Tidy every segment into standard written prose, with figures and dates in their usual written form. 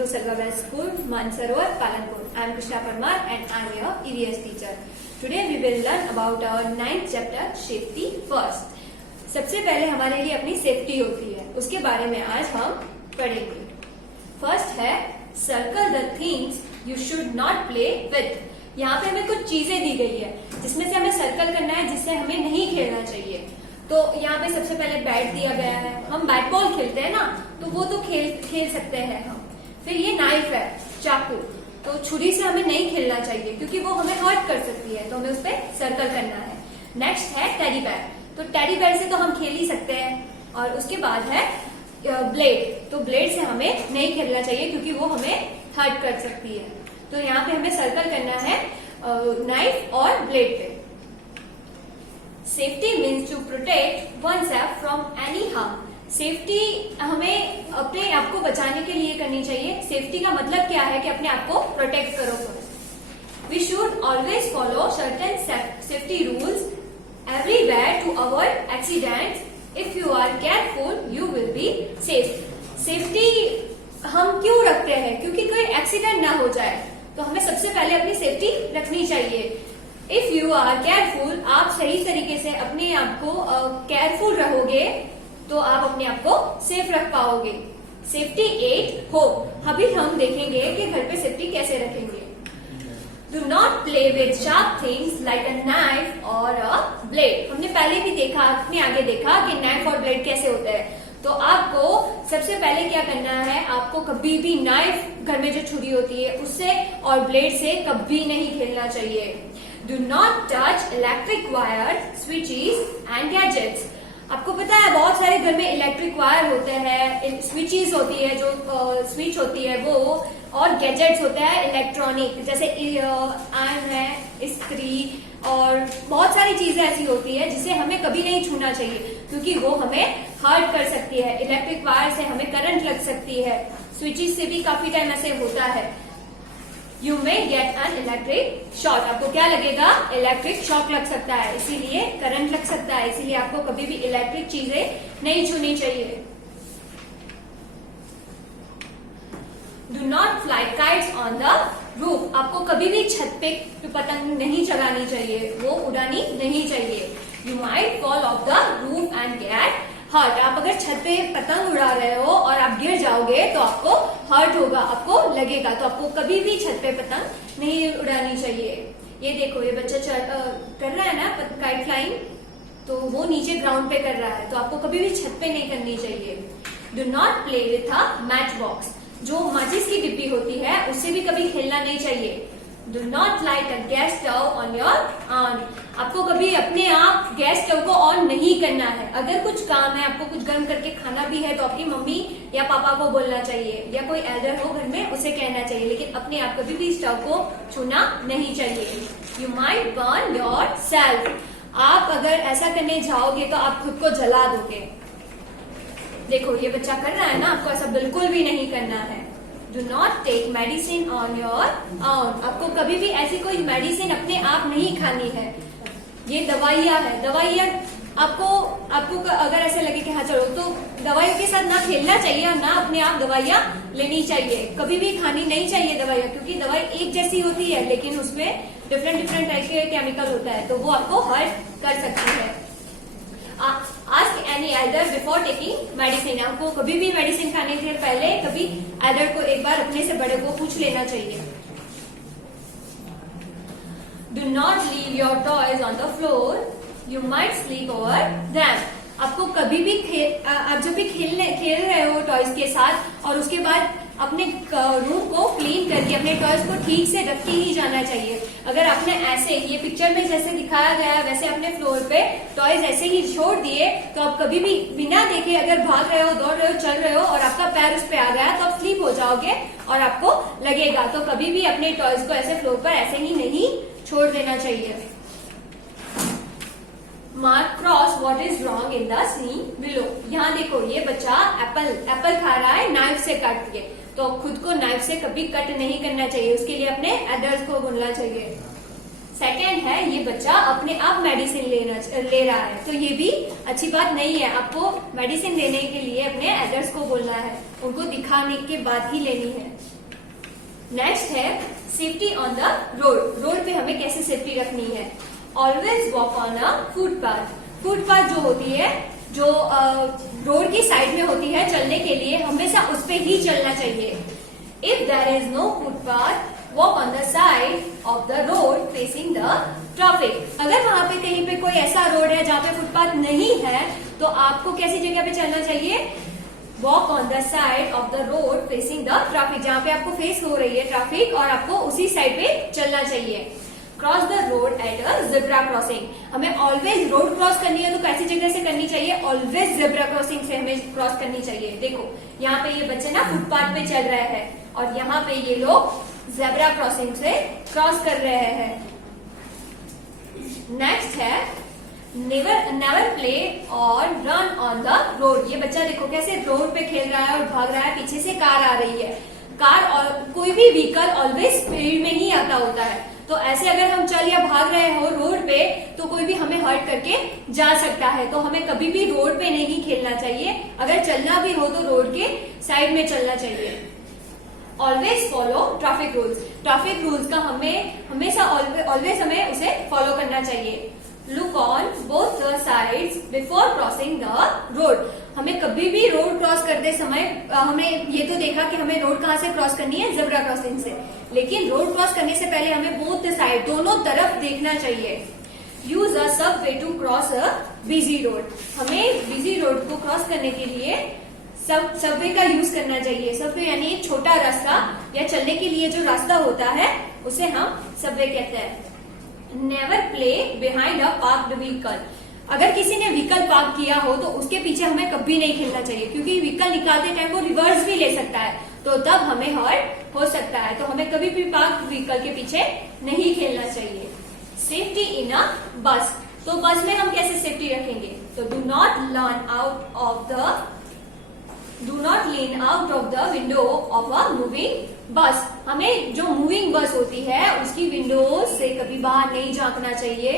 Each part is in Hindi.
to Salva School, Mansarovar, Palanpur. I am Krishna Parmar and I am your EVS teacher. Today we will learn about our 9th chapter, Safety First. सबसे पहले हमारे लिए अपनी सेफ्टी होती है, उसके बारे में आज हम पढ़ेंगे. फर्स्ट है circle the things you should not play with. यहाँ पे हमें कुछ चीजें दी गई है जिसमें से हमें सर्कल करना है, जिससे हमें नहीं खेलना चाहिए. तो यहाँ पे सबसे पहले बैट दिया गया है. हम बैट बॉल खेलते हैं ना, तो वो तो खेल सकते हैं हम. फिर ये नाइफ है, चाकू. तो छुरी से हमें नहीं खेलना चाहिए क्योंकि वो हमें हर्ट कर सकती है, तो हमें उस पर सर्कल करना है. नेक्स्ट है टेडी बेयर. तो टेडी बेयर से तो हम खेल ही सकते हैं. और उसके बाद है ब्लेड. तो ब्लेड से हमें नहीं खेलना चाहिए क्योंकि वो हमें हर्ट कर सकती है. तो यहाँ पे हमें सर्कल करना है नाइफ और ब्लेड पे. Safety means to protect oneself from any harm. Safety हमें अपने आप को बचाने के लिए करनी चाहिए. सेफ्टी का मतलब क्या है कि अपने आप को प्रोटेक्ट करो. We should always follow certain safety rules everywhere to avoid accidents. If you are careful you will be safe. Safety हम क्यों रखते हैं? क्योंकि कोई एक्सीडेंट ना हो जाए, तो हमें सबसे पहले अपनी सेफ्टी रखनी चाहिए. इफ यू आर केयरफुल, आप सही तरीके से अपने आप को केयरफुल रहोगे तो आप अपने आप को सेफ रख पाओगे. Safety 8 hope. अभी हम देखेंगे कि घर पे सेफ्टी कैसे रखेंगे. Do not play with sharp things like a knife और अ ब्लेड. हमने पहले भी देखा, अपने आगे देखा कि नाइफ और ब्लेड कैसे होता है. तो आपको सबसे पहले क्या करना है, आपको कभी भी नाइफ, घर में जो छुरी होती है उससे और ब्लेड से कभी नहीं खेलना चाहिए. Do not touch electric wire, switches and gadgets. आपको पता है बहुत सारे घर में इलेक्ट्रिक वायर होते हैं, स्विचेस होती है, जो स्विच होती है वो, और गैजेट्स होते हैं इलेक्ट्रॉनिक, जैसे आयरन है, इस्त्री, और बहुत सारी चीजें ऐसी होती है जिसे हमें कभी नहीं छूना चाहिए क्योंकि वो हमें हर्ट कर सकती है. इलेक्ट्रिक वायर से हमें करंट लग सकती है. स्विचेस से भी काफी टाइम ऐसे होता है. You may get an electric shock. आपको क्या लगेगा? इलेक्ट्रिक शॉक लग सकता है, इसीलिए करंट लग सकता है. इसीलिए आपको कभी भी इलेक्ट्रिक चीजें नहीं छूनी चाहिए. Do not fly kites on the roof. आपको कभी भी छत पे पतंग नहीं चलानी चाहिए, वो उड़ानी नहीं चाहिए. You might fall off the roof and get hurt. आप अगर छत पे पतंग उड़ा रहे हो और आप गिर जाओगे तो आपको हर्ट होगा, आपको लगेगा. तो आपको कभी भी छत पे पतंग नहीं उड़ानी चाहिए. ये देखो, ये बच्चा कर रहा है ना काइट फ्लाइंग, तो वो नीचे ग्राउंड पे कर रहा है, तो आपको कभी भी छत पे नहीं करनी चाहिए. Do not play with a match box. जो माचिस की डिब्बी होती है उससे भी कभी खेलना नहीं चाहिए. Do not light a gas stove on your on. आपको कभी अपने आप गैस स्टव को ऑन नहीं करना है. अगर कुछ काम है, आपको कुछ गर्म करके खाना भी है, तो आपकी मम्मी या पापा को बोलना चाहिए, या कोई एल्डर हो घर में उसे कहना चाहिए, लेकिन अपने आप कभी भी स्टव को छूना नहीं चाहिए. You might burn your self. आप अगर ऐसा करने जाओगे तो आप खुद को जला दोगे. देखो, ये बच्चा कर रहा है ना, आपको ऐसा बिल्कुल भी नहीं करना है. Do not take medicine on your own. आपको कभी भी ऐसी कोई मेडिसिन अपने आप नहीं खानी है. ये दवाइयां है, दवाइयां आपको अगर ऐसे लगे कि हाँ चलो, तो दवाइयों के साथ ना खेलना चाहिए और ना अपने आप दवाइयां लेनी चाहिए. कभी भी खानी नहीं चाहिए दवाइयां, क्योंकि दवाई एक जैसी होती है लेकिन उसमें डिफरेंट टाइप के केमिकल होता है, तो वो आपको हर्ट कर सकती है. Ask any Elder before taking medicine. आपको कभी भी मेडिसिन खाने से पहले कभी एल्डर को एक बार अपने से बड़े को पूछ लेना चाहिए. Do not leave your toys on the floor. You might sleep over them. आपको कभी भी आप जब भी खेल रहे हो टॉयज के साथ, और उसके बाद अपने रूम को क्लीन करके अपने टॉयज को ठीक से रखते ही जाना चाहिए. अगर आपने ऐसे, ये पिक्चर में जैसे दिखाया गया है वैसे अपने फ्लोर पे टॉयज ऐसे ही छोड़ दिए, तो आप कभी भी बिना देखे अगर भाग रहे हो, दौड़ रहे हो, चल रहे हो और आपका पैर उस पे आ गया तो आप स्लिप हो जाओगे और आपको लगेगा. तो कभी भी अपने टॉयज को ऐसे फ्लोर पर ऐसे ही नहीं छोड़ देना चाहिए. Mark cross what is wrong in the scene below. यहाँ देखो, ये बच्चा एप्पल खा रहा है नाइफ से काट के, तो खुद को नाइफ से कभी कट नहीं करना चाहिए. उसके लिए अपने एडल्ट को बोलना चाहिए. सेकेंड है, ये बच्चा अपने आप मेडिसिन ले रहा है, तो ये भी अच्छी बात नहीं है. आपको मेडिसिन लेने के लिए अपने एडल्ट को बोलना है, उनको दिखाने के बाद ही लेनी है. नेक्स्ट है safety on the road. Road पे हमें कैसे सेफ्टी रखनी है? Always walk on a footpath. Footpath जो होती है, जो रोड की साइड में होती है चलने के लिए, हमेशा उस पे ही चलना चाहिए। If there is no footpath, walk on the side of the road facing the traffic. अगर वहां पे कहीं पे कोई ऐसा रोड है जहाँ पे फुटपाथ नहीं है, तो आपको कैसी जगह पे चलना चाहिए? Walk on the side of the road facing the traffic, जहाँ पे आपको फेस हो रही है ट्रैफिक और आपको उसी साइड पे चलना चाहिए। Cross the road at a zebra crossing. हमें ऑलवेज रोड क्रॉस करनी है तो कैसी जगह से करनी चाहिए? ऑलवेज जेब्रा क्रॉसिंग से हमें क्रॉस करनी चाहिए। देखो यहाँ पे ये बच्चे ना फुटपाथ पे चल रहे हैं और यहाँ पे ये लोग जेब्रा क्रॉसिंग से क्रॉस कर रहे हैं। नेक्स्ट है नेवर प्ले और रन ऑन द रोड। ये बच्चा देखो कैसे रोड पे खेल रहा है और भाग रहा है, पीछे से कार आ रही है। कार और कोई भी व्हीकल ऑलवेज स्पीड में ही आता होता है, तो ऐसे अगर हम चल या भाग रहे हो रोड पे तो कोई भी हमें हर्ट करके जा सकता है। तो हमें कभी भी रोड पे नहीं खेलना चाहिए। अगर चलना भी हो तो रोड के साइड में चलना चाहिए। Always follow traffic rules. Traffic rules का हमें हमेशा ऑलवेज हमें उसे फॉलो करना चाहिए। Look on both the sides before crossing the road. हमें कभी भी रोड क्रॉस करते समय हमें ये तो देखा कि हमें रोड कहाँ से क्रॉस करनी है? जेब्रा क्रॉसिंग से। लेकिन रोड क्रॉस करने से पहले हमें बोथ द साइड, दोनों तरफ देखना चाहिए। Use a subway to cross a busy road. हमें बिजी रोड को क्रॉस करने के लिए सबवे का यूज करना चाहिए। सबवे यानी एक छोटा रास्ता या चलने के लिए जो रास्ता होता है उसे हम सबवे कहते हैं। Never play behind a parked vehicle. अगर किसी ने व्हीकल पार्क किया हो तो उसके पीछे हमें कभी नहीं खेलना चाहिए, क्योंकि व्हीकल निकालते टाइम वो रिवर्स भी ले सकता है, तो तब हमें हर्ट हो सकता है। तो हमें कभी भी पार्क व्हीकल के पीछे नहीं खेलना चाहिए। सेफ्टी इन अ बस। तो बस में हम कैसे सेफ्टी रखेंगे? तो do not lean out of the window of a moving बस। हमें जो मूविंग बस होती है उसकी विंडो से कभी बाहर नहीं झांकना चाहिए।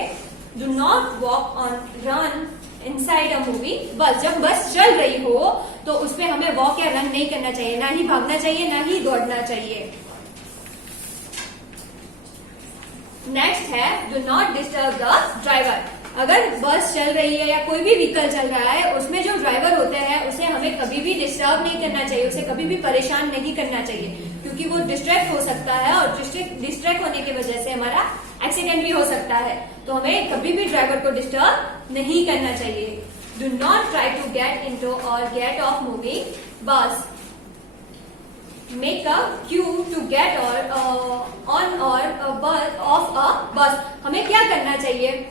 Do not walk on run inside a moving बस। जब बस चल रही हो तो उसमें हमें वॉक या रन नहीं करना चाहिए, ना ही भागना चाहिए, ना ही दौड़ना चाहिए। नेक्स्ट है do not disturb the driver. अगर बस चल रही है या कोई भी व्हीकल चल रहा है, उसमें जो ड्राइवर होते हैं उसे हमें कभी भी डिस्टर्ब नहीं करना चाहिए, उसे कभी भी परेशान नहीं करना चाहिए, क्योंकि वो डिस्ट्रैक्ट हो सकता है और डिस्ट्रैक्ट होने की वजह से हमारा एक्सीडेंट भी हो सकता है। तो हमें कभी भी ड्राइवर को डिस्टर्ब नहीं करना चाहिए। Do not try to get into or get off moving bus. Make a queue to get on or off a bus. हमें क्या करना चाहिए?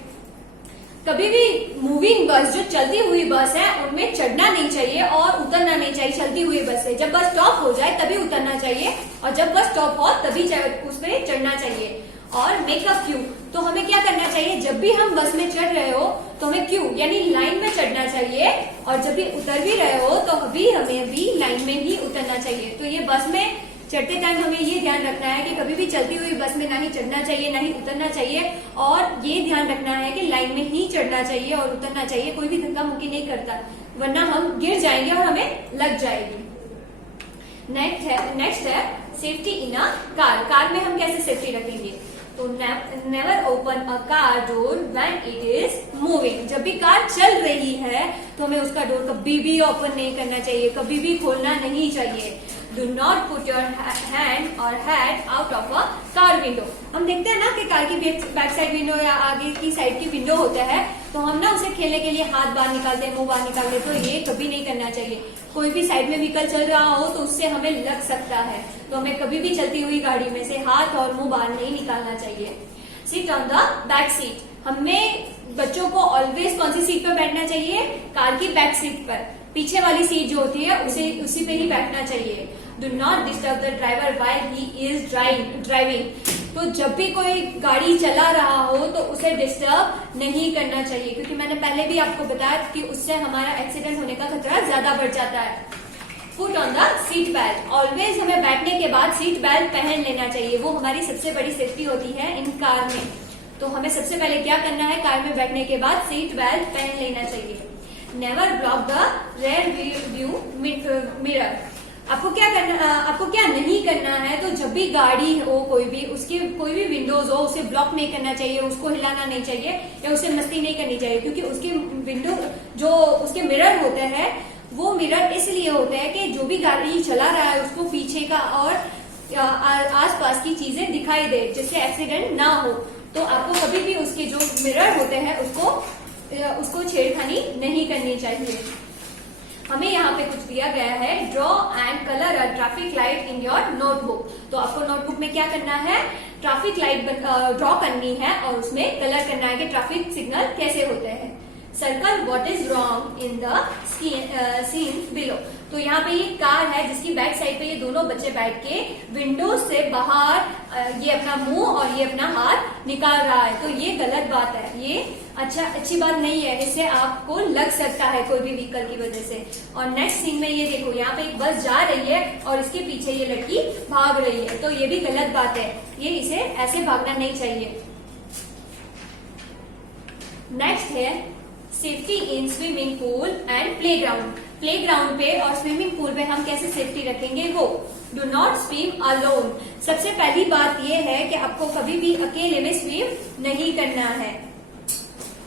कभी भी मूविंग बस, जो चलती हुई बस है, उनमें चढ़ना नहीं चाहिए और उतरना नहीं चाहिए। चलती हुई बस से जब बस स्टॉप हो जाए तभी उतरना चाहिए और जब बस स्टॉप हो तभी उस पर चढ़ना चाहिए। और मेक अ क्यू, तो हमें क्या करना चाहिए? जब भी हम बस में चढ़ रहे हो तो हमें क्यू यानी लाइन में चढ़ना चाहिए, और जब भी उतर भी रहे हो तो हमें भी लाइन में ही उतरना चाहिए। तो ये बस में चढ़ते टाइम हमें ये ध्यान रखना है कि कभी भी चलती हुई बस में ना ही चढ़ना चाहिए ना ही उतरना चाहिए, और ये ध्यान रखना है कि लाइन में ही चढ़ना चाहिए और उतरना चाहिए। कोई भी धक्का मुक्की नहीं करता, वरना हम गिर जाएंगे और हमें लग जाएगी। नेक्स्ट है safety in a car. Car में हम कैसे सेफ्टी रखेंगे? तो never open a car door when it is moving. जब भी कार चल रही है तो हमें उसका डोर कभी भी ओपन नहीं करना चाहिए, कभी भी खोलना नहीं चाहिए। Do not put your hand or head out of a car window. हम देखते हैं ना कि कार की बैक साइड विंडो या आगे की साइड की विंडो होता है, तो हम ना उसे खेलने के लिए हाथ बाहर निकालते हैं, मुंह बाहर निकालते हैं, तो ये कभी नहीं करना चाहिए। कोई भी साइड में व्हीकल चल रहा हो तो उससे हमें लग सकता है, तो हमें कभी भी चलती हुई गाड़ी में से हाथ और मुंह बाहर नहीं निकालना चाहिए। Sit on the back seat. हमें बच्चों को ऑलवेज कौन सी सीट पर बैठना चाहिए? कार की बैक सीट पर। पीछे वाली सीट जो होती है उसी पे ही बैठना चाहिए। Do not disturb the driver while he is driving. तो जब भी कोई गाड़ी चला रहा हो तो उसे डिस्टर्ब नहीं करना चाहिए, क्योंकि मैंने पहले भी आपको बताया कि उससे हमारा एक्सीडेंट होने का खतरा ज्यादा बढ़ जाता है। Put on the seat belt. Always हमें बैठने के बाद सीट बेल्ट पहन लेना चाहिए, वो हमारी सबसे बड़ी सेफ्टी होती है इन कार में। तो हमें सबसे पहले क्या करना है? कार में बैठने के बाद सीट बेल्ट पहन लेना चाहिए। Never block the rear view mirror. आपको क्या नहीं करना है, तो जब भी गाड़ी हो कोई भी विंडोज हो, उसे ब्लॉक नहीं करना चाहिए, उसको हिलाना नहीं चाहिए या उसे मस्ती नहीं करनी चाहिए, क्योंकि उसके विंडो जो उसके मिरर होते हैं वो मिरर इसलिए होते हैं कि जो भी गाड़ी चला रहा है उसको पीछे का और आसपास की चीजें दिखाई दे, जिससे एक्सीडेंट ना हो। तो आपको कभी भी उसके जो मिरर होते हैं उसको छेड़खानी नहीं करनी चाहिए। हमें यहाँ पे कुछ दिया गया है, draw and colour a traffic light in your notebook. तो आपको नोटबुक में क्या करना है, ट्रैफिक लाइट ड्रॉ करनी है और उसमें कलर करना है कि ट्रैफिक सिग्नल कैसे होते हैं। Circle what is wrong in the scene below. तो यहाँ पे ये कार है जिसकी बैक साइड पे ये दोनों बच्चे बैठ के विंडो से बाहर ये अपना मुंह और ये अपना हाथ निकाल रहा है, तो ये गलत बात है, ये अच्छी बात नहीं है, इससे आपको लग सकता है कोई भी व्हीकल की वजह से। और नेक्स्ट सीन में ये देखो, यहाँ पे एक बस जा रही है और इसके पीछे ये लड़की भाग रही है, तो ये भी गलत बात है, ये इसे ऐसे भागना नहीं चाहिए। नेक्स्ट है safety in swimming pool and playground. Playground पे और स्विमिंग पूल पे हम कैसे सेफ्टी रखेंगे वो, डू नॉट स्विम अलोन। सबसे पहली बात ये है कि आपको कभी भी अकेले में स्विम नहीं करना है।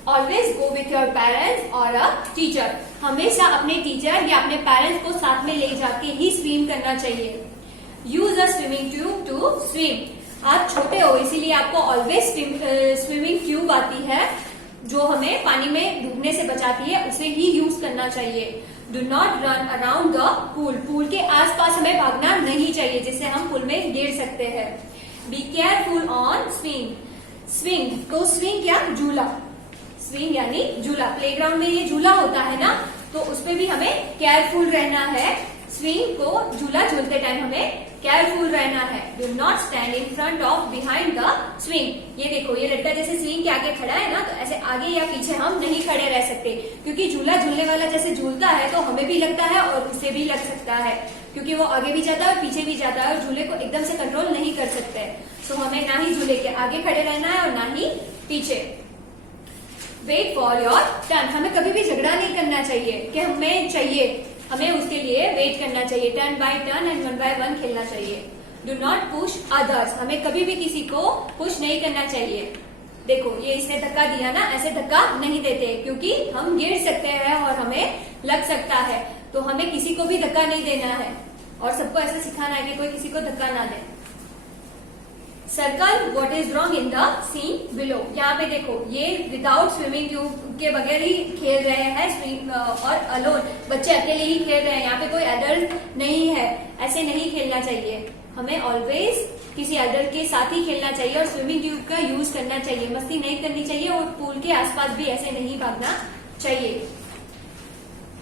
Always go with your parents और अ टीचर। हमेशा अपने टीचर या अपने पेरेंट्स को साथ में ले जाके ही स्विम करना चाहिए। Use a swimming tube to swim. आप छोटे हो इसीलिए आपको ऑलवेज स्विमिंग ट्यूब आती है जो हमें पानी में डूबने से बचाती है, उसे ही यूज करना चाहिए। Do not run around the pool. Pool के आसपास हमें भागना नहीं चाहिए जिससे हम पूल में गिर सकते हैं। Be careful on swing. Swing को स्विंग क्या, झूला, स्विंग यानी झूला। प्लेग्राउंड में ये झूला होता है ना, तो उसपे भी हमें केयरफुल रहना है। स्विंग को झूला झूलते टाइम हमें केयरफुल रहना है। Do not stand in front of behind the swing. ये देखो, ये लड़का जैसे स्विंग के आगे खड़ा है ना, तो ऐसे आगे या पीछे हम नहीं खड़े रह सकते, क्योंकि झूला झूलने वाला जैसे झूलता है तो हमें भी लगता है और उसे भी लग सकता है, क्योंकि वो आगे भी जाता है और पीछे भी जाता है और झूले को एकदम से कंट्रोल नहीं कर सकते। सो हमें ना ही झूले के आगे खड़े रहना है और ना ही पीछे। Wait for your turn. हमें कभी भी झगड़ा नहीं करना चाहिए कि हमें उसके लिए वेट करना चाहिए। Turn by turn and one by one खेलना चाहिए। Do not push others. हमें कभी भी किसी को पुश नहीं करना चाहिए। देखो, ये इसने धक्का दिया ना, ऐसे धक्का नहीं देते क्योंकि हम गिर सकते हैं और हमें लग सकता है, तो हमें किसी को भी धक्का नहीं देना है और सबको ऐसा सिखाना है कि कोई किसी को धक्का ना दे। Circle what is wrong in the scene below. यहाँ पे देखो, ये विदाउट स्विमिंग ट्यूब के बगैर ही खेल रहे हैं और अलोन, बच्चे अकेले ही खेल रहे हैं, यहाँ पे कोई एडल्ट नहीं है। ऐसे नहीं खेलना चाहिए, हमें ऑलवेज किसी एडल्ट के साथ ही खेलना चाहिए और स्विमिंग ट्यूब का यूज करना चाहिए। मस्ती नहीं करनी चाहिए और पूल के आसपास भी ऐसे नहीं भागना चाहिए।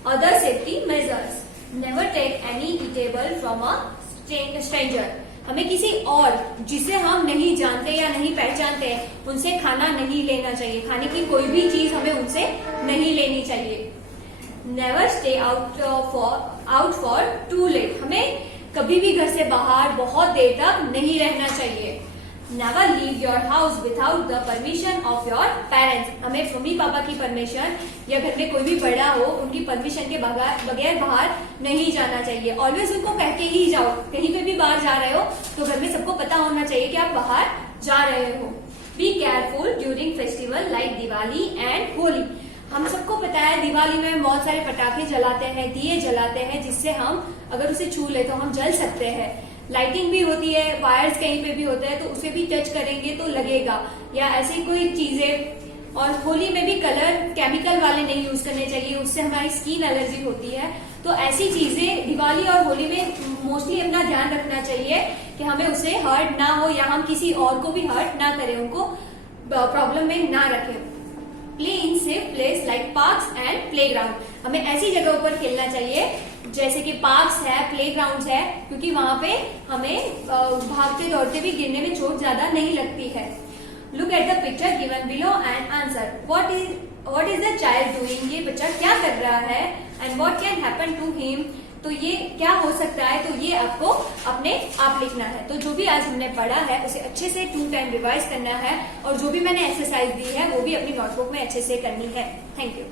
Other safety measures, never take any eatable from a stranger. हमें किसी और जिसे हम नहीं जानते या नहीं पहचानते हैं उनसे खाना नहीं लेना चाहिए। खाने की कोई भी चीज हमें उनसे नहीं लेनी चाहिए। Never stay out for too late. हमें कभी भी घर से बाहर बहुत देर तक नहीं रहना चाहिए। Never leave your house without the permission of your parents. हमें मम्मी पापा की परमिशन या घर में कोई भी बड़ा हो उनकी परमिशन के बगैर बाहर नहीं जाना चाहिए। ऑलवेज उनको कह के ही जाओ। कहीं पे भी बाहर जा रहे हो तो घर में सबको पता होना चाहिए कि आप बाहर जा रहे हो। Be careful during festival like Diwali and Holi. हम सबको पता है दिवाली में बहुत सारे पटाखे जलाते हैं, दिए जलाते हैं, जिससे हम अगर उसे छू ले तो हम जल सकते हैं। लाइटिंग भी होती है, वायर्स कहीं पे भी होते हैं तो उसे भी टच करेंगे तो लगेगा, या ऐसी कोई चीजें। और होली में भी कलर केमिकल वाले नहीं यूज करने चाहिए, उससे हमारी स्किन एलर्जी होती है। तो ऐसी चीजें दिवाली और होली में मोस्टली अपना ध्यान रखना चाहिए कि हमें उसे हर्ट ना हो या हम किसी और को भी हर्ट ना करें, उनको प्रॉब्लम में ना रखें। Play in safe place like parks and playground. हमें ऐसी जगहों पर खेलना चाहिए जैसे कि पार्क्स है, प्लेग्राउंड है, क्योंकि वहां पे हमें भागते दौड़ते भी गिरने में चोट ज्यादा नहीं लगती है। Look at the picture given below and answer what is the child doing. ये बच्चा क्या कर रहा है and what can happen to him. तो ये क्या हो सकता है, तो ये आपको अपने आप लिखना है। तो जो भी आज हमने पढ़ा है उसे अच्छे से 2 टाइम रिवाइज करना है और जो भी मैंने एक्सरसाइज दी है वो भी अपनी नोटबुक में अच्छे से करनी है। Thank you.